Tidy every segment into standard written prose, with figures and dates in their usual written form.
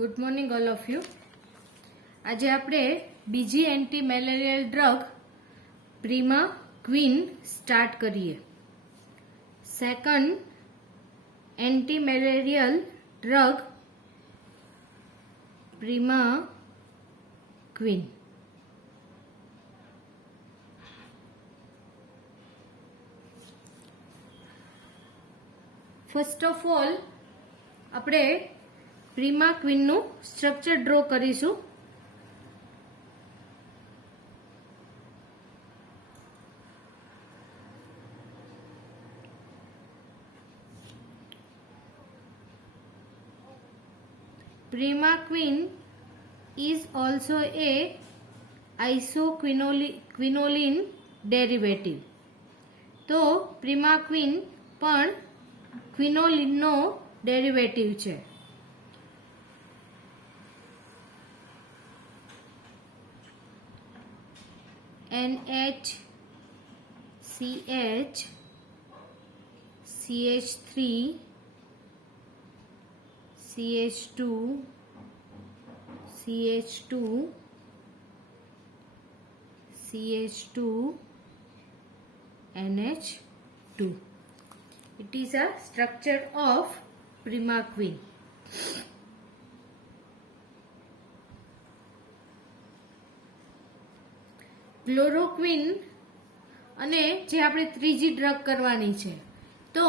Good morning all of you. આજે આપણે બીજી anti malarial drug primaquine start કરીએ. Second anti malarial drug primaquine. First of all આપણે પ્રીમા ક્વીનનું સ્ટ્રક્ચર ડ્રો કરીશું. Prima queen is also a isoquinoline derivative. તો પ્રીમા ક્વીન પણ ક્વિનોલિનનો ડેરિવેટિવ છે. NH CH CH3 CH2 CH2 CH2 NH2. It is a structure of Prima queen. Chloroquine અને જે આપણે ત્રીજી ડ્રગ કરવાની છે, તો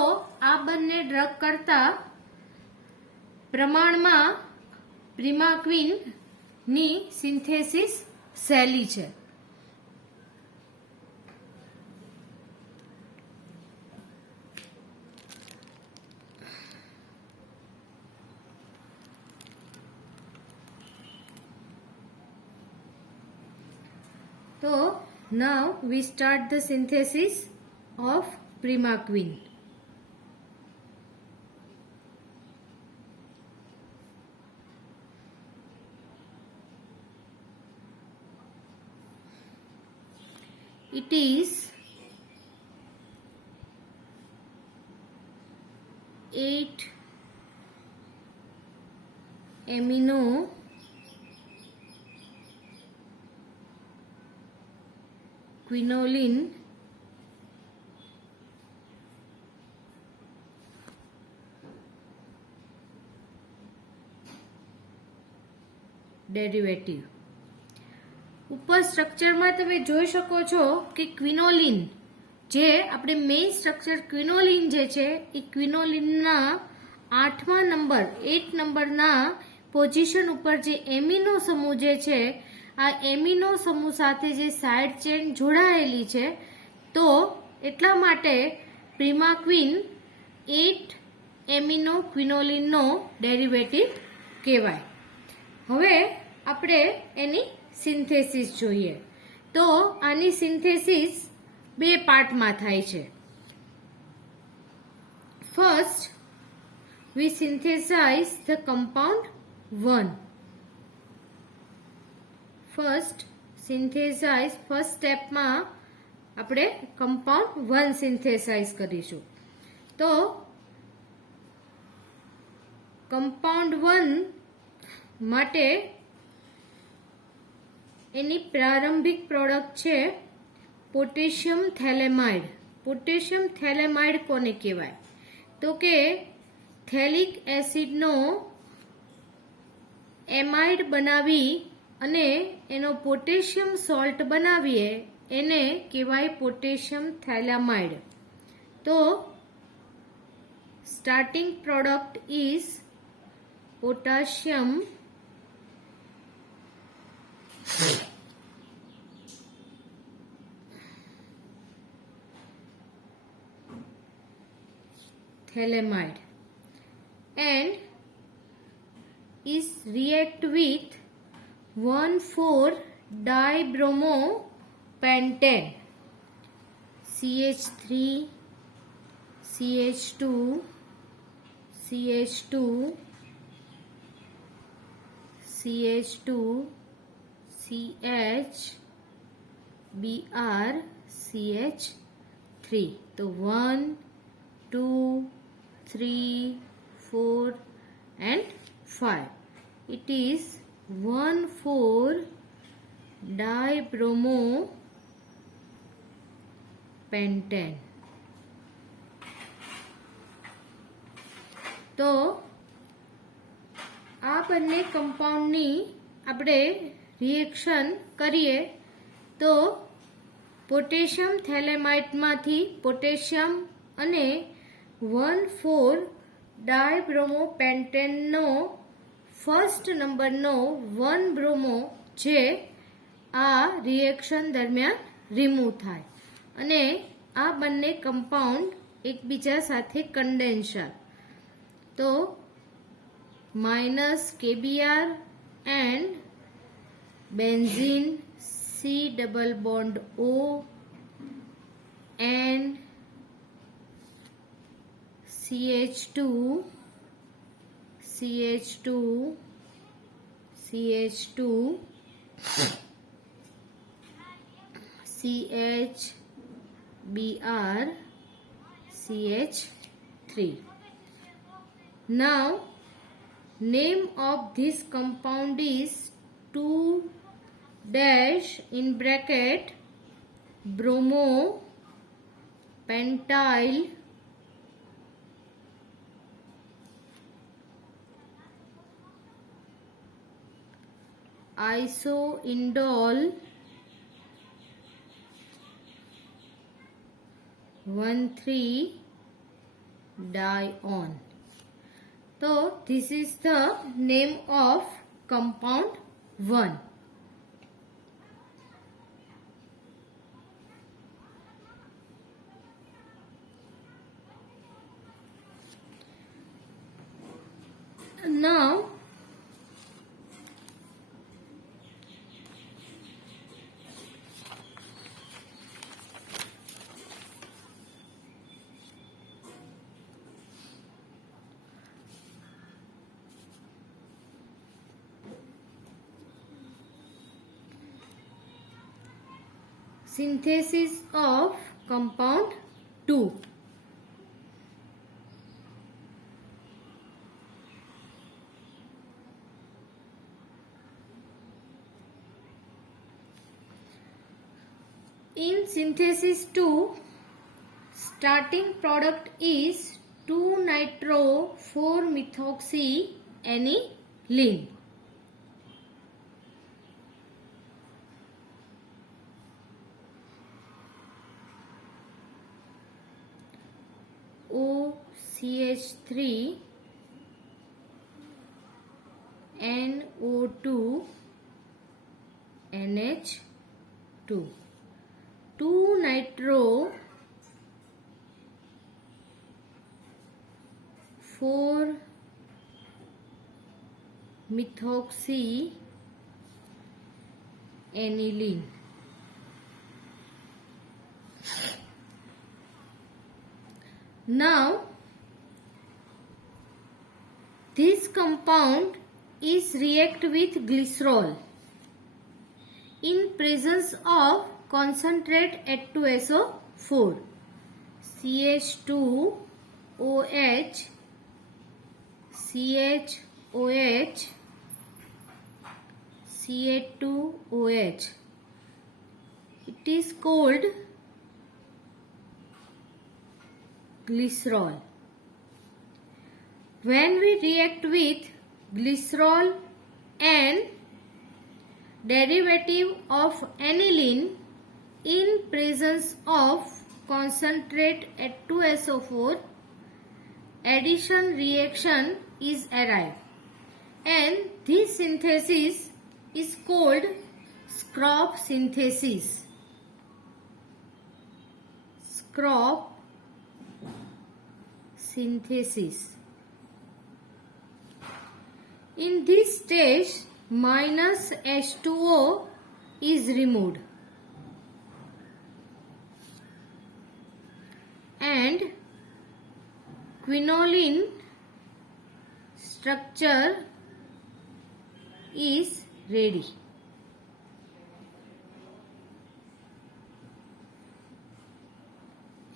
આ બંને ડ્રગ કરતા પ્રમાણમાં પ્રીમા ક્વીન ની સિન્થેસિસ સહેલી છે. So now we start the synthesis of Prima queen. It is 8 amino quinoline derivative. ઉપર સ્ટ્રક્ચરમાં તમે જોઈ શકો છો કે ક્વિનોલિન, જે આપણે મેઇન સ્ટ્રક્ચર ક્વિનોલિન જે છે એ ક્વિનોલિનના 8 નંબરના પોઝિશન ઉપર જે એમિનો સમૂહ જે છે, આ એમિનો સમૂહ સાથે જે સાઇડ ચેન જોડાયેલી છે, તો એટલા માટે પ્રીમા ક્વીન 8 એમિનો ક્વિનોલિનનો ડેરિવેટિવ કહેવાય. હવે આપણે એની સિન્થેસિસ જોઈએ. તો આની સિન્થેસિસ બે પાર્ટમાં થાય છે. First we synthesize the compound 1. ફર્સ્ટ સ્ટેપમાં આપણે કમ્પાઉન્ડ 1 સિન્થેસાઇઝ કરીશું. તો કમ્પાઉન્ડ 1 માટે એની પ્રારંભિક પ્રોડક્ટ છે પોટેશિયમ થેલેમાઇડ. પોટેશિયમ થેલેમાઇડ કોને કહેવાય? તો કે થેલિક એસિડનો એમાઇડ બનાવી અને એનો પોટેશિયમ સોલ્ટ બનાવીએ એને કહેવાય પોટેશિયમ થેલામાઇડ. તો starting product is potassium thalamide and is react with 1,4-dibromopentane CH3 CH2 CH2 CH2 CH Br CH3. તો 1 2 3 4 and 5. it is 1,4-dibromopentane. તો આ બંને કમ્પાઉન્ડની આપણે રિએક્શન કરીએ તો પોટેશિયમ થેલેમાઇટમાંથી પોટેશિયમ અને 1,4-ડાયબ્રોમોપેન્ટેનનો ફર્સ્ટ નંબરનો 1 બ્રોમો જે આ રિએક્શન દરમિયાન રિમૂવ થાય અને આ બંને કમ્પાઉન્ડ એકબીજા સાથે કન્ડેન્સર તો minus KBr and benzene C double bond O and CH2 CH2 CH2 CHBr CH3. Now name of this compound is 2-bromopentyl isoindole 1,3-dione. So this is the name of compound 1. Now synthesis of compound 2. In synthesis 2, starting product is 2-nitro-4-methoxyaniline. OCH3 NO2 NH2 2-nitro 4-methoxyaniline. Now this compound is react with glycerol in presence of concentrate H2SO4 CH2OH CHOH CH2OH. It is called glycerol. When we react with glycerol and derivative of aniline in presence of concentrate H2SO4, addition reaction is arrived and this synthesis is called Scrop synthesis. Scrop synthesis. In this stage, minus H2O is removed and quinoline structure is ready.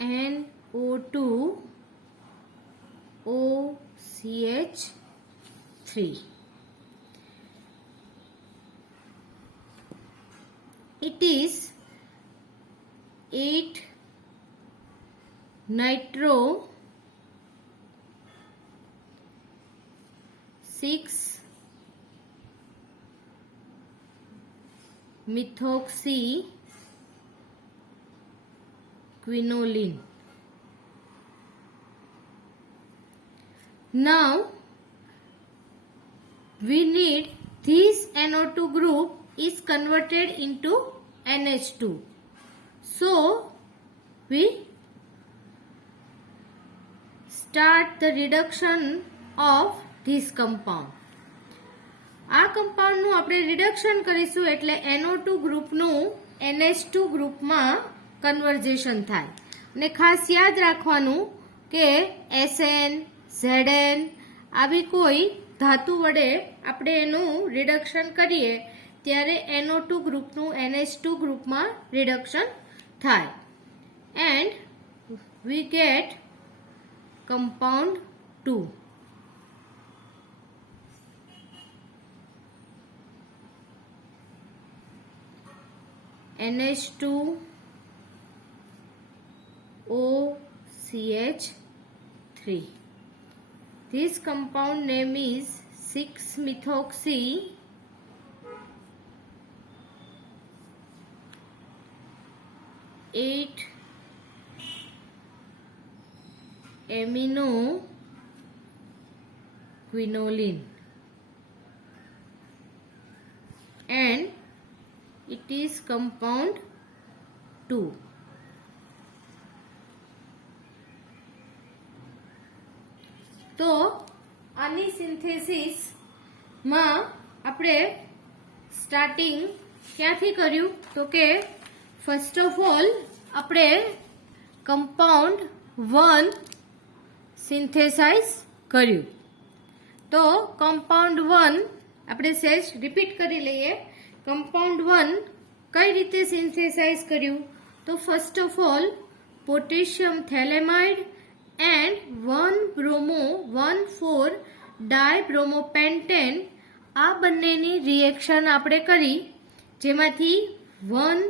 NO2 OCH3. it is 8 nitro 6 methoxy quinoline. Now we need this NO2 group is converted into NH2. So we start the reduction of this compound. આ કમ્પાઉન્ડનું આપણે રિડક્શન કરીશું એટલે NO2 ગ્રુપનું NH2 ગ્રુપમાં કન્વર્ઝેશન થાય. અને ખાસ યાદ રાખવાનું કે SN, ZN આવી કોઈ ધાતુ વડે આપણે એનું રિડક્શન કરીએ ત્યારે NO2 ગ્રુપનું NH2 ગ્રુપમાં રિડક્શન થાય. And we get compound 2. NH2 OCH3. This compound name is 6-methoxy eight amino quinoline, and it is compound 2. તો આની સિન્થેસિસ માં આપણે સ્ટાર્ટિંગ ક્યાંથી કર્યું તો કે ફર્સ્ટ ઓફ ઓલ આપણે કમ્પાઉન્ડ 1 સિન્થેસાઇઝ કર્યું. તો કમ્પાઉન્ડ 1 આપણે સેજ રિપીટ કરી લઈએ. કમ્પાઉન્ડ 1 કઈ રીતે સિન્થેસાઇઝ કર્યું તો first of all potassium phthalimide and 1-bromo-1,4 dibromopentan આ બંનેની રિએક્શન આપણે કરી જેમાંથી 1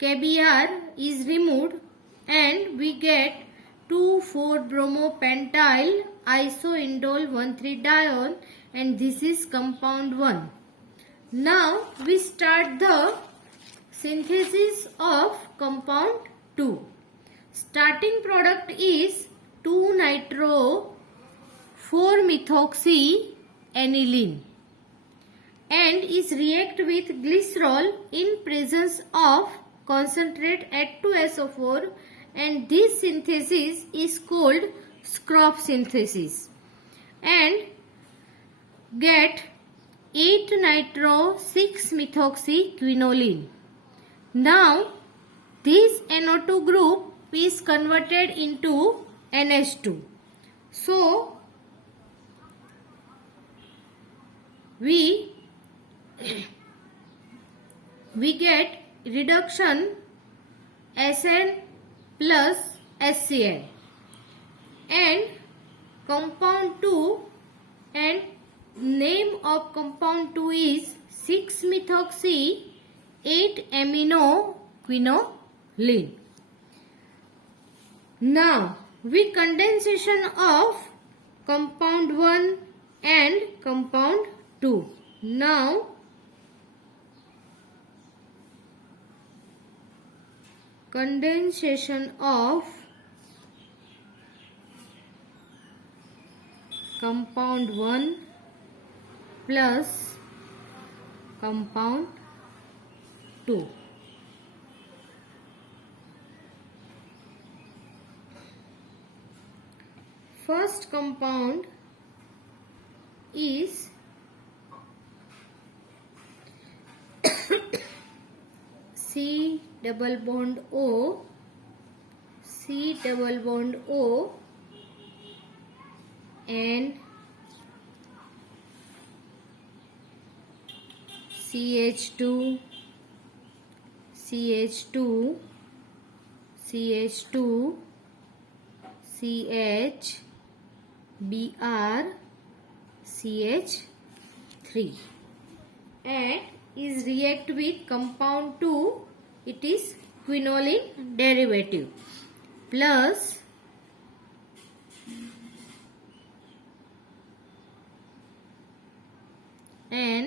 kBr is removed and we get 2,4-bromopentyl isoindole 1,3-dione and this is compound 1. Now we start the synthesis of compound 2. Starting product is 2-nitro 4-methoxy aniline and is react with glycerol in presence of concentrate H2SO4 and this synthesis is called Scroff synthesis and get 8-nitro 6-methoxy quinoline. Now this NO2 group is converted into NH2. So we get reduction SN plus SCN and compound 2 and name of compound 2 is 6-methoxy 8-amino quinoline. Now with condensation of compound 1 and compound 2. Now condensation of compound 1 plus compound 2. First compound is C double bond O, C double bond O and CH2, CH2, CH2, CH, Br, CH3 and is react with compound 2 it is quinoline derivative plus N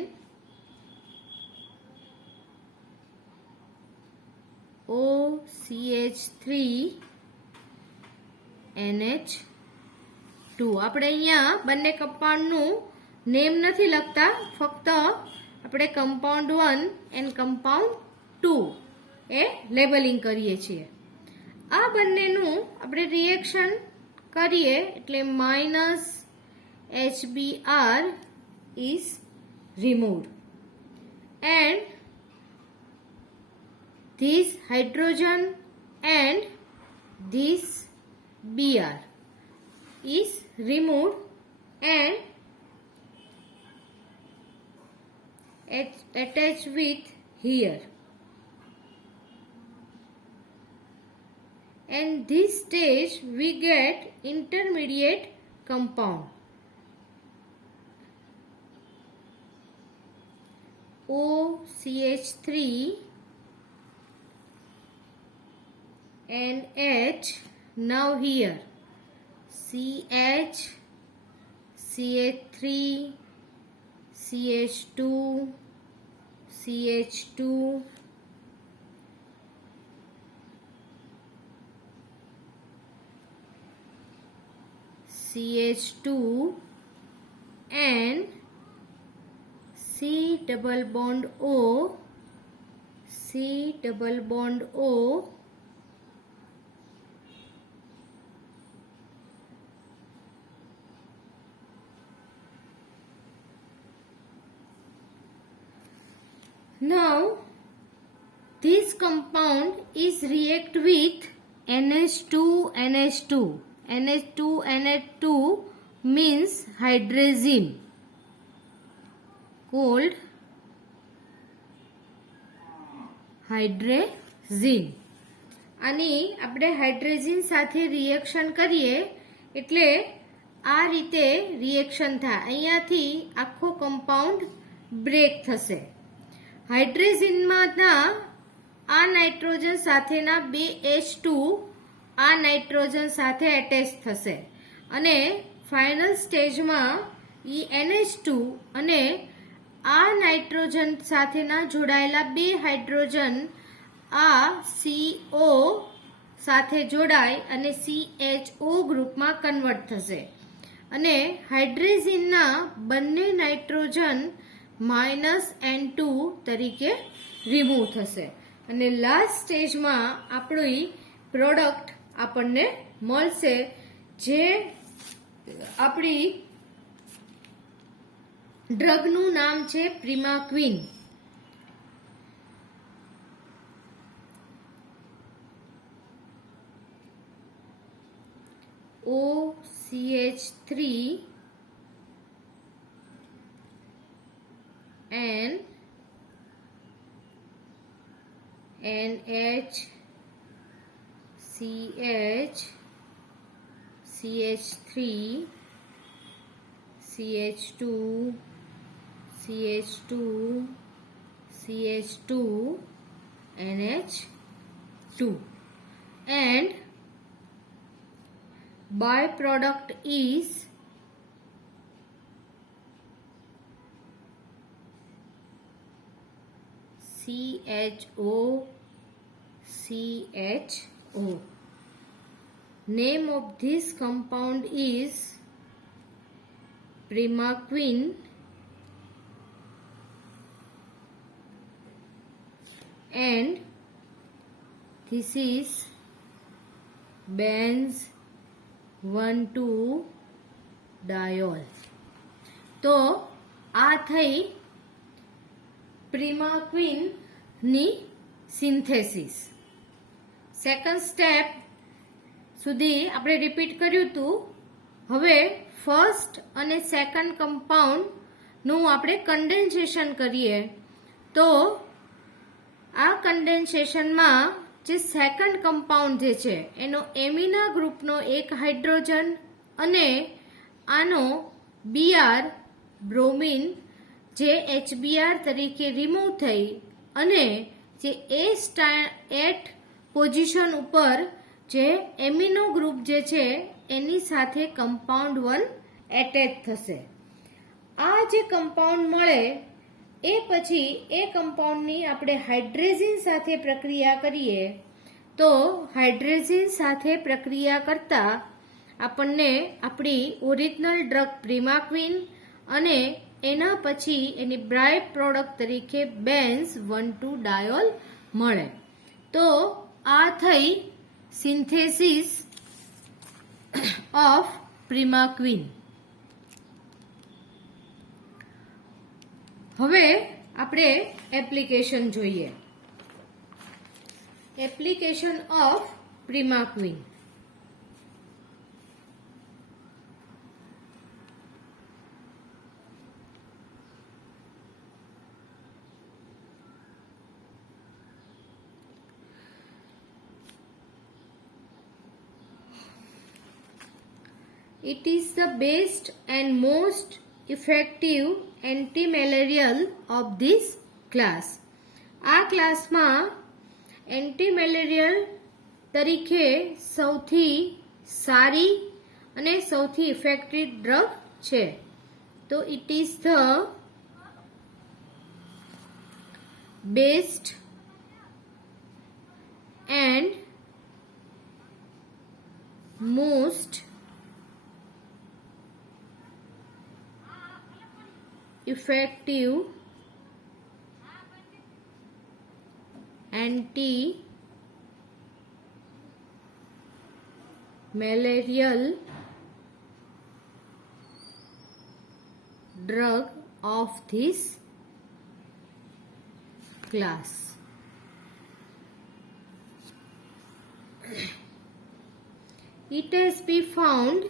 OCH3 NH2. આપણે અહીંયા બંને કમ્પાઉન્ડનું નેમ નથી લખતા, ફક્ત આપણે કમ્પાઉન્ડ 1 and compound 2 એ લેબલિંગ કરીએ છીએ. આ બંનેનું આપણે રિએક્શન કરીએ એટલે minus HBr is removed and this hydrogen and this Br is removed and attached with here, and this stage we get intermediate compound OCH3 and H. Now here CH, CH3, CH2, CH2, CH2 and C double bond O, C double bond O, now this compound is react with NH2 NH2. NH2 NH2 means hydrazine called hydrazine. આની આપણે હાઇડ્રેઝિન સાથે રિએક્શન કરીએ એટલે આ રીતે રિએક્શન થાય. અહીંયાથી આખો કમ્પાઉન્ડ બ્રેક થશે. હાઇડ્રેઝિનમાં આ નાઇટ્રોજન સાથેના બે H2 આ નાઇટ્રોજન સાથે એટેચ થશે અને ફાઇનલ સ્ટેજમાં ઈ NH2 અને આ નાઇટ્રોજન સાથેના જોડાયેલા બે હાઇડ્રોજન આ CO સાથે જોડાય અને CHO ગ્રુપમાં કન્વર્ટ થશે અને હાઇડ્રેઝિનના બંને નાઇટ્રોજન -N2 તરીકે રિમૂવ થશે અને લાસ્ટ સ્ટેજમાં આપણી પ્રોડક્ટ આપણને મળશે જે આપણી ડ્રગનું નામ છે પ્રિમાક્વિન. OCH3 and NH CH CH3 CH2 CH2 CH2 NH2 and byproduct is CHO CHO. Name of this compound is primaquine and this is benz 1,2-diol. તો આ થઈ પ્રિમાક્વિન ની સિન્થેસિસ. સેકન્ડ સ્ટેપ સુધી આપણે રિપીટ કર્યું હતું. હવે ફર્સ્ટ અને સેકન્ડ કમ્પાઉન્ડનું આપણે કન્ડેન્સેશન કરીએ તો આ કન્ડેન્સેશનમાં જે સેકન્ડ કમ્પાઉન્ડ જે છે એનો એમિના ગ્રુપનો એક હાઇડ્રોજન અને આનો Br બ્રોમિન જે HBr તરીકે રિમૂવ થઈ અને જે A8 પોઝિશન ઉપર જે એમિનો ગ્રુપ જે છે એની સાથે કમ્પાઉન્ડ 1 એટેચ થશે. આ જે કમ્પાઉન્ડ મળે એ પછી એ કમ્પાઉન્ડની આપણે હાઇડ્રેઝિન સાથે પ્રક્રિયા કરીએ તો હાઇડ્રેઝિન સાથે પ્રક્રિયા કરતા આપણને આપણી ઓરિજિનલ ડ્રગ પ્રિમાક્વિન અને એના પછી એની બાય પ્રોડક્ટ તરીકે બેન્ઝ 1,2 ડાયોલ મળે. તો આ થઈ સિન્થેસિસ ઓફ પ્રિમાક્વિન. હવે આપણે એપ્લિકેશન જોઈએ. Application of primaquine. It is the best and most effective anti-malarial of this class. આ ક્લાસમાં એન્ટીમેલેરિયલ તરીકે સૌથી સારી અને સૌથી ઇફેક્ટિવ ડ્રગ છે. તો it is the best and most effective anti-malarial drug of this class. It has been found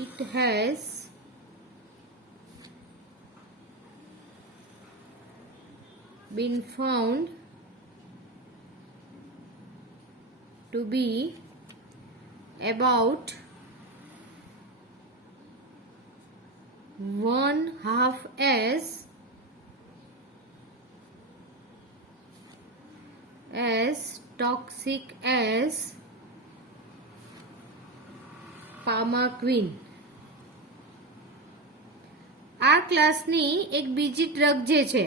it has been found to be about 1/2 as toxic as પામાક્વિન. આ ક્લાસની એક બીજી ડ્રગ જે છે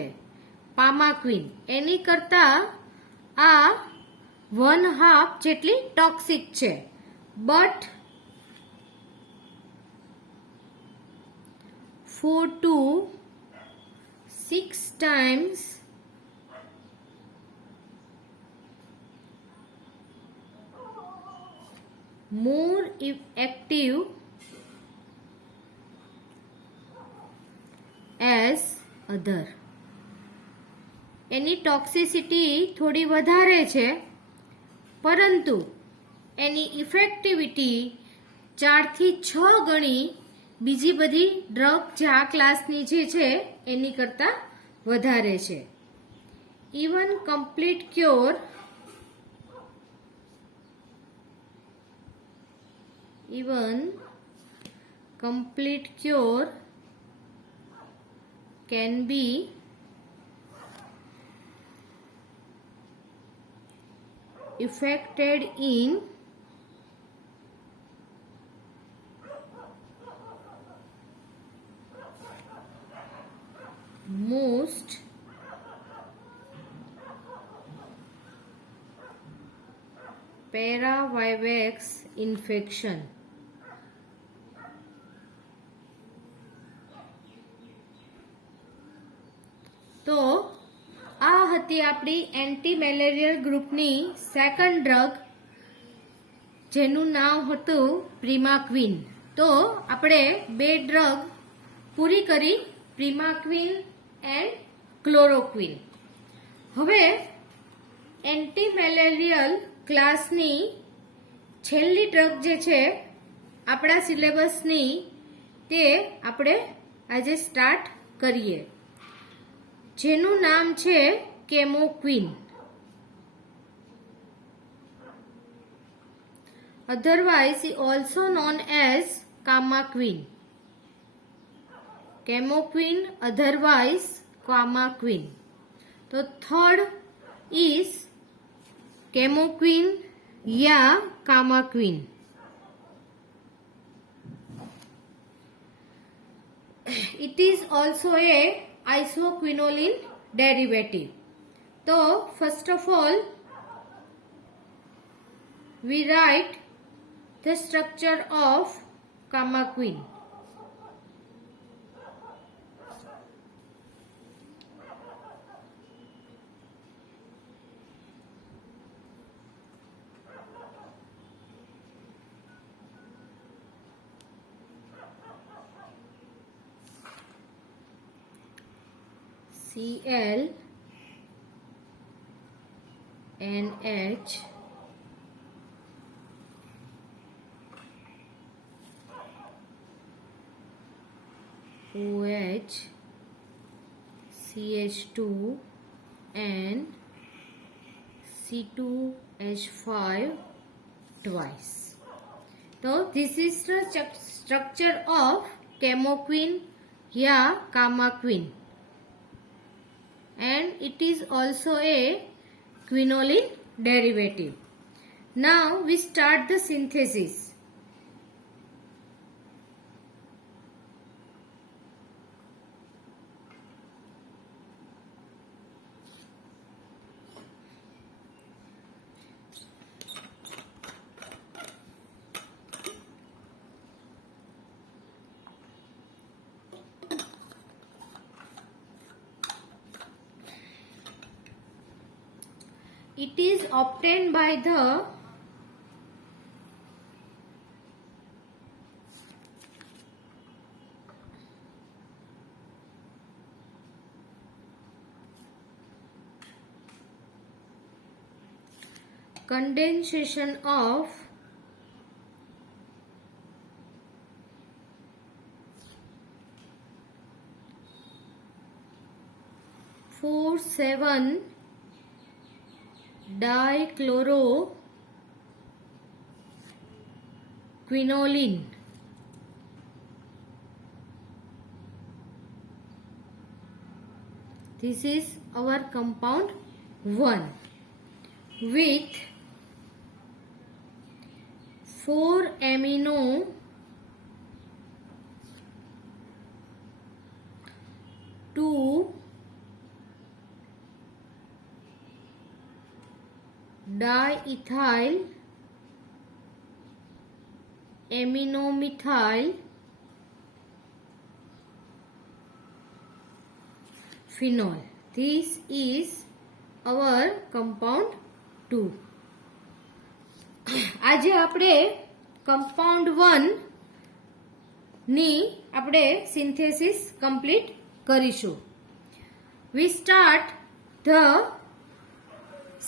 પામાક્વિન એની કરતા આ 1/2 જેટલી ટોક્સિક છે, બટ 4 to 6 times more active as other. એની ટોક્સિસિટી થોડી વધારે છે પરંતુ એની ઇફેક્ટિવિટી 4 થી 6 ગણી બીજી બધી ડ્રગ જે આ ક્લાસની જે છે એની કરતાં વધારે છે. Even complete cure can be effected in most paravivax infection. તો આ હતી આપણી એન્ટી મેલેરિયલ ગ્રુપની સેકન્ડ ડ્રગ જેનું નામ હતું પ્રિમાક્વિન. તો આપણે બે ડ્રગ પૂરી કરી, પ્રિમાક્વિન એન્ડ ક્લોરોક્વિન. હવે એન્ટી મેલેરિયલ ક્લાસની છેલ્લી ડ્રગ જે છે આપણા સિલેબસની તે આપણે આજે સ્ટાર્ટ કરીએ, જેનું નામ છે camoquine, otherwise also known as camaquine. Camoquine otherwise camaquine. તો થર્ડ ઇઝ કેમોક્વિન યા camaquine. It is also a isoquinoline derivative. So first of all we write the structure of camequine. Cl NH OH CH2 and C2H5 twice. So this is the structure of camequine या कामाक्विन, and it is also a quinoline derivative. Now we start the synthesis. It is obtained by the condensation of four seven dichloroquinoline. This is our compound 1 with 4 amino two diethyl aminomethyl phenol. This is our compound 2. આજે આપણે compound 1 ની આપણે synthesis complete કરીશું. We start the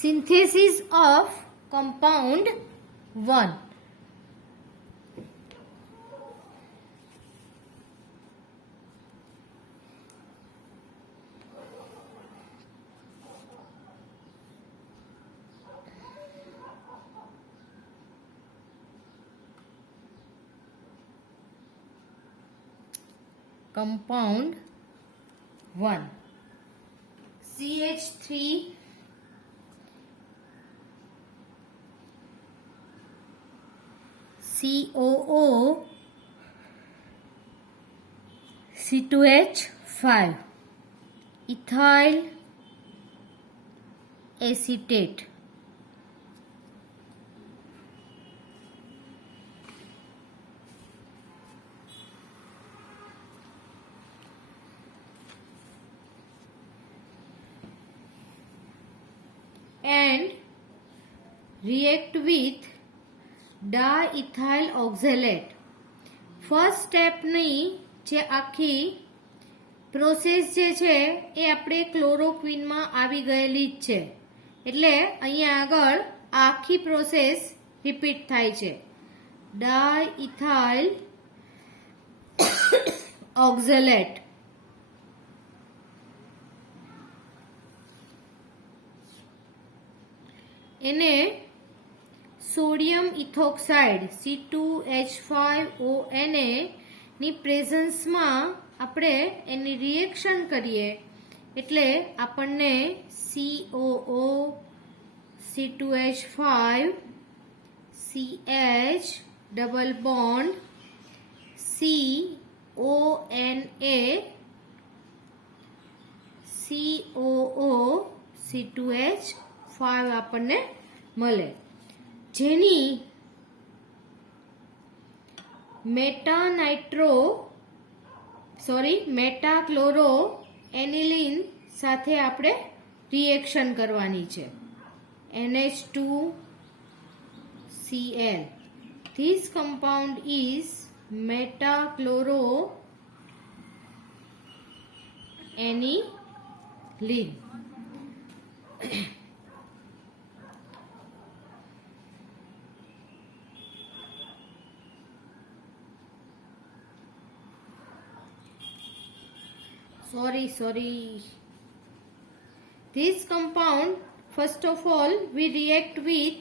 synthesis of compound 1. Compound 1 CH3 COO C2H5 ethyl acetate. And react with diethyl oxalate. First સ્ટેપની જે આખી પ્રોસેસ જે છે એ આપણે ક્લોરોક્વિનમાં આવી ગયેલી જ છે, એટલે અહીંયા આગળ આખી પ્રોસેસ રિપીટ થાય છે. ડાઇથાઇલ ઓક્ઝેલેટ એને સોડિયમ ઇથોક્સાઇડ C2H5ONA ની પ્રેઝન્સમાં આપણે એની રિએક્શન કરીએ એટલે આપણને COO C2H5 CH double bond CONA COO C2H5 આપણને મળે, જેની મેટાક્લોરો એનિલિન સાથે આપણે રિએક્શન કરવાની છે. NH2Cl. This compound is metachloro aniline. Sorry. This compound, first of all, we react with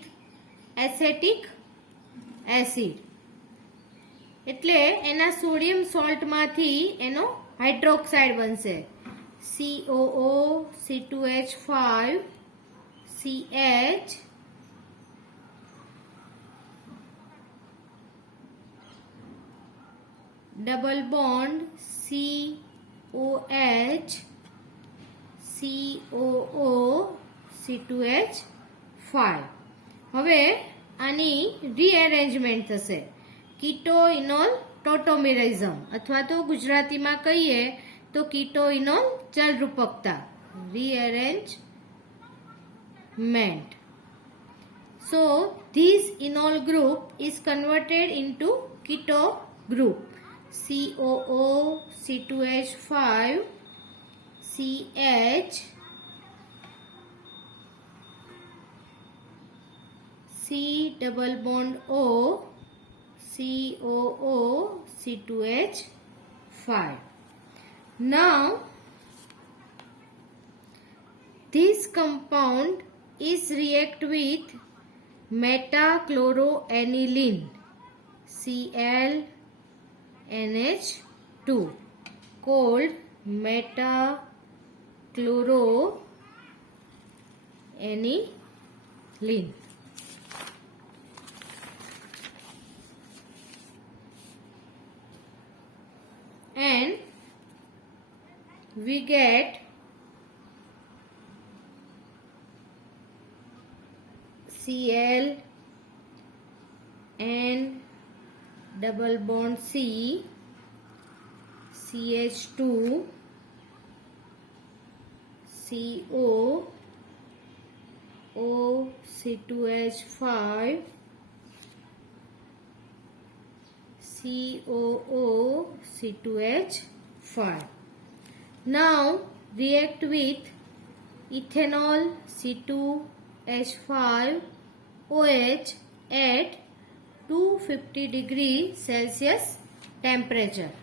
acetic acid. એટલે એના સોડિયમ સોલ્ટ માંથી એનો હાઇડ્રોક્સાઇડ બનશે. COO C2H5 CH double bond COH COO C2H5. હવે આની રીએરેન્જમેન્ટ થશે. કીટોઇનોલ ટોટોમેરિઝમ અથવા તો ગુજરાતીમાં કહીએ તો કીટોઇનોલ જલરૂપકતા, rearrangement. So this enol group is converted into keto group. COO C2H5 CH C double bond O COO C2H5. Now this compound is react with metachloroaniline ClNH2 called metachloroaniline. And we get Cl and double bond C CH2 CO O C2H5 COO C2H5. Now react with ethanol C2H5OH at 250 degree Celsius temperature.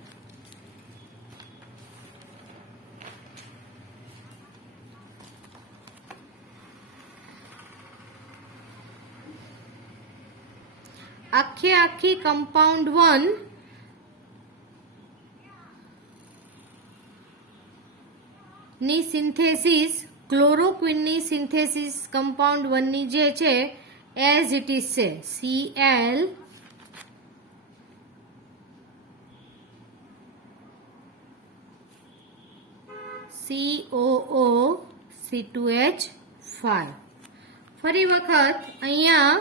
આખી compound 1 ની સિન્થેસિસ, ક્લોરોક્વિનની synthesis compound 1 ની જે છે as it is છે. Cl COO C2H5. ફરી વખત અહીંયા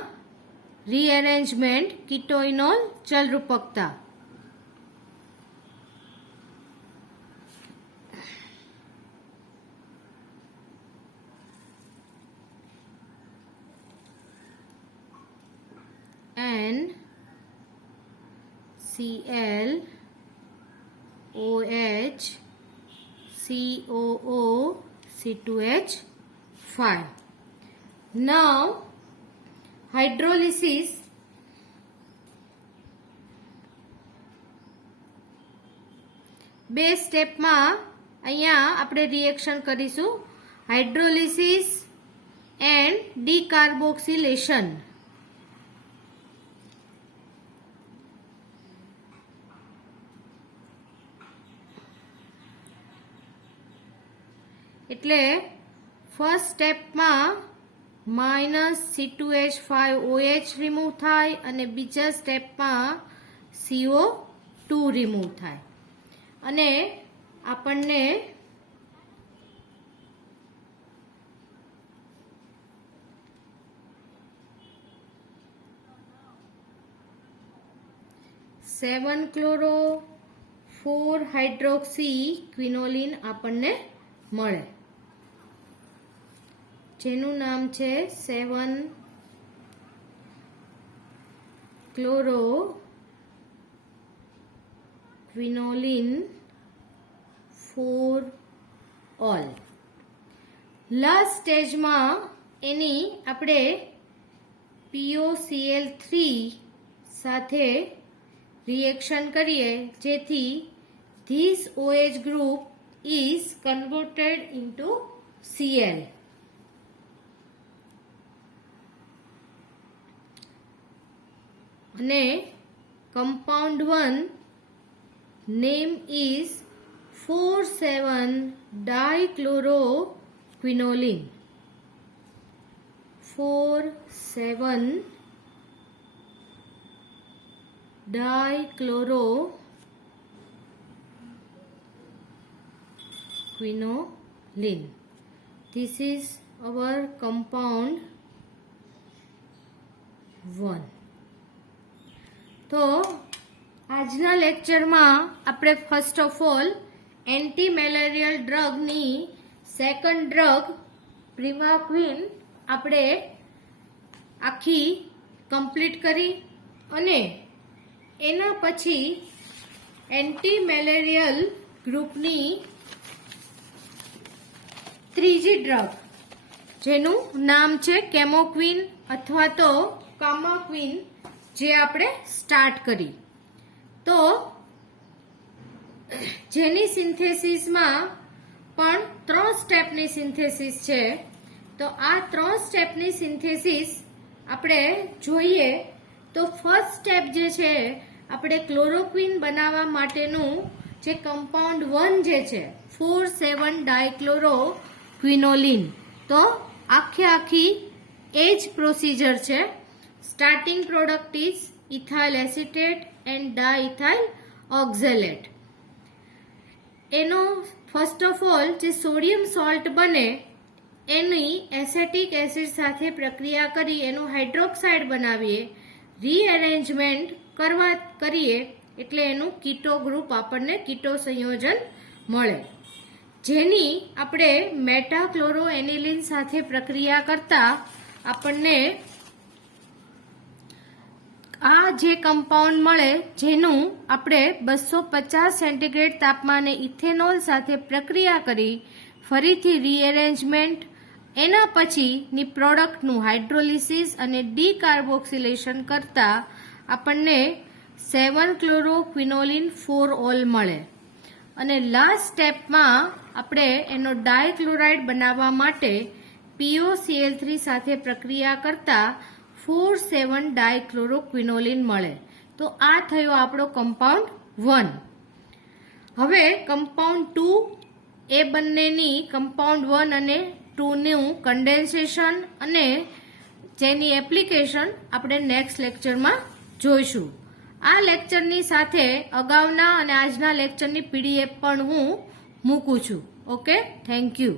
rearrangement કીટોઇનોલ જલરૂપકતા. N Cl OH COO C2H5. Now hydrolysis. બે સ્ટેપમાં અહીંયા આપણે રિએક્શન કરીશું. Hydrolysis and decarboxylation. એટલે ફર્સ્ટ સ્ટેપમાં -C2H5OH રિમૂવ થાય અને બીજા સ્ટેપમાં CO2 રિમૂવ થાય અને આપણને -7-ક્લોરો 4-હાઇડ્રોક્સી ક્વિનોલિન આપણને મળે, જેનું નામ છે 7-ક્લોરો ક્વિનોલિન 4-ઓલ. લાસ્ટ સ્ટેજમાં એની આપણે POCl3 સાથે રિએક્શન કરીએ જેથી this OH group is converted into Cl. અને compound 1 name is 4,7-dichloroquinoline. 4,7-dichloroquinoline. This is our compound 1. તો આજના લેક્ચરમાં આપણે first of all anti malarial ડ્રગની સેકન્ડ ડ્રગ પ્રિમાક્વિન આપણે આખી કમ્પ્લીટ કરી અને એના પછી એન્ટી મેલેરિયલ ગ્રુપની ત્રીજી ડ્રગ જેનું નામ છે કેમોક્વિન અથવા તો કામાક્વિન જે આપણે સ્ટાર્ટ કરી. તો જેની સિન્થેસિસમાં પણ 3 સ્ટેપની સિન્થેસિસ છે. તો આ 3 સ્ટેપની સિન્થેસિસ આપણે જોઈએ તો ફર્સ્ટ સ્ટેપ જે છે આપણે ક્લોરોક્વિન બનાવવા માટેનું જે કમ્પાઉન્ડ 1 જે છે 4,7-dichloroquinoline. તો આખી એ જ પ્રોસીજર છે. Starting product is ethyl acetate and diethyl oxalate. એનો ફર્સ્ટ ઓફ ઓલ જે સોડિયમ સોલ્ટ બને એની એસેટિક એસિડ સાથે પ્રક્રિયા કરી એનું હાઇડ્રોક્સાઇડ બનાવીએ, રીએરેન્જમેન્ટ કરીએ એટલે એનું કીટો ગ્રુપ આપણને કીટો સંયોજન મળે, જેની આપણે મેટાક્લોરોએનિલિન સાથે પ્રક્રિયા કરતા આપણને આ જે કમ્પાઉન્ડ મળે જેનું આપણે 250 સેન્ટીગ્રેડ તાપમાને ઇથેનોલ સાથે પ્રક્રિયા કરી ફરીથી રીએરેન્જમેન્ટ એના પછીની પ્રોડક્ટનું હાઇડ્રોલિસિસ અને ડીકાર્બોક્સિલેશન કરતા આપણને 7-ક્લોરોક્વિનોલિન 4-ઓલ મળે અને લાસ્ટ સ્ટેપમાં આપણે એનો ડાયક્લોરાઇડ બનાવવા માટે POCl3 સાથે પ્રક્રિયા કરતા 4,7-dichloroquinoline મળે. તો આ થયો આપણો કમ્પાઉન્ડ 1. હવે કમ્પાઉન્ડ 2 એ બંનેની કમ્પાઉન્ડ 1 અને 2નું કન્ડેન્સેશન અને જેની એપ્લિકેશન આપણે નેક્સ્ટ લેક્ચરમાં જોઈશું. આ લેક્ચરની સાથે અગાઉના અને આજના લેક્ચરની PDF પણ હું મૂકું છું. Okay, thank you.